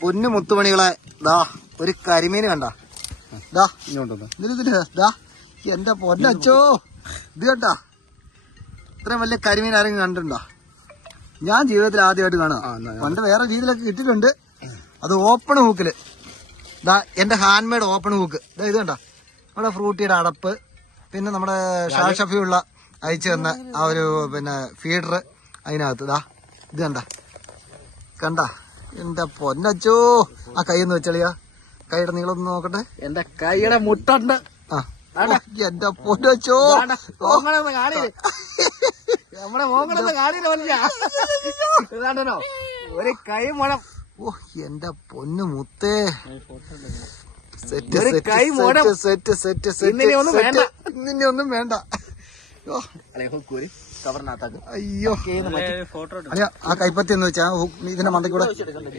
പൊന്നു മുത്തുമണികളെ ദാ ഒരു കരിമീന് കണ്ട ദാ ദാ എന്റെ പൊന്നച്ചോ ഇത് കണ്ടാ ഇത്രയും വലിയ കരിമീൻ ആരെങ്കിലും കണ്ടിട്ടുണ്ടോ? ഞാൻ ജീവിതത്തിൽ ആദ്യമായിട്ട് കാണാം. പണ്ട് വേറെ രീതിയിലൊക്കെ കിട്ടിയിട്ടുണ്ട്. അത് ഓപ്പൺ ഹൂക്കില് ദാ എന്റെ ഹാൻഡ് മെയ്ഡ് ഓപ്പൺ ഹൂക്ക് ഇത് കണ്ട നമ്മുടെ ഫ്രൂട്ടിയുടെ അടപ്പ്, പിന്നെ നമ്മുടെ ഷാഷഫിയുള്ള അയച്ചു തന്ന ആ ഒരു പിന്നെ ഫീഡർ അതിനകത്ത് ദാ ഇത് കണ്ട എന്റെ പൊന്നച്ചോ. ആ കൈയൊന്ന് വെച്ചളിയാ, കൈയുടെ നീളൊന്ന് നോക്കട്ടെ. എന്റെ കൈയുടെ മുട്ടുണ്ട്. എന്റെ പൊന്നച്ചോ നമ്മുടെ മോങ്ങളൊന്ന് കാണില്ലോ ഒരു കൈ മുളം. ഓ എന്റെ പൊന്നു മുത്തേ, ഇന്നെ ഒന്നും വേണ്ട. കവറിനകത്താക്കും. അയ്യോ ആ കൈപ്പത്തി എന്ന് വെച്ചാ ഇതിന്റെ മണ്ടയ്ക്കൂടെ